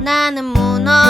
나는 문어.